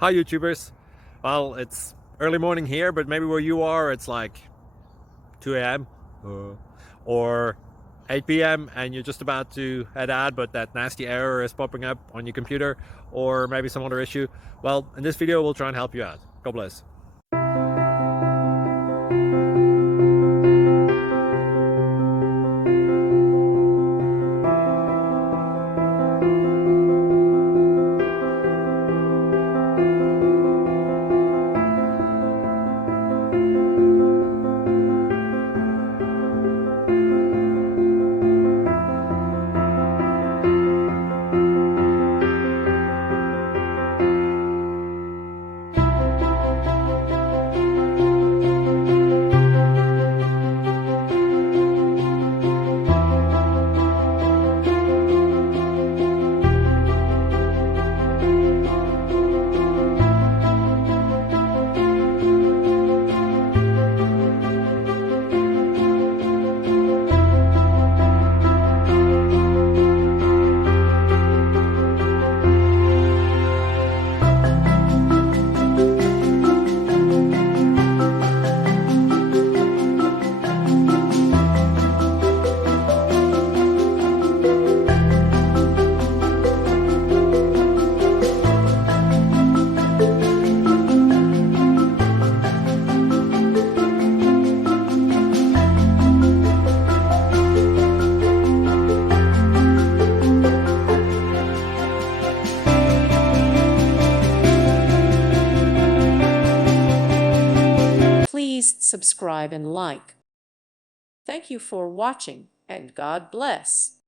Hi YouTubers. Well, it's early morning here, but maybe where you are it's like 2 a.m. or 8 p.m. and you're just about to head out, but that nasty error is popping up on your computer, or maybe some other issue. Well, in this video we'll try and help you out. God bless. Please subscribe and like. Thank you for watching, and God bless.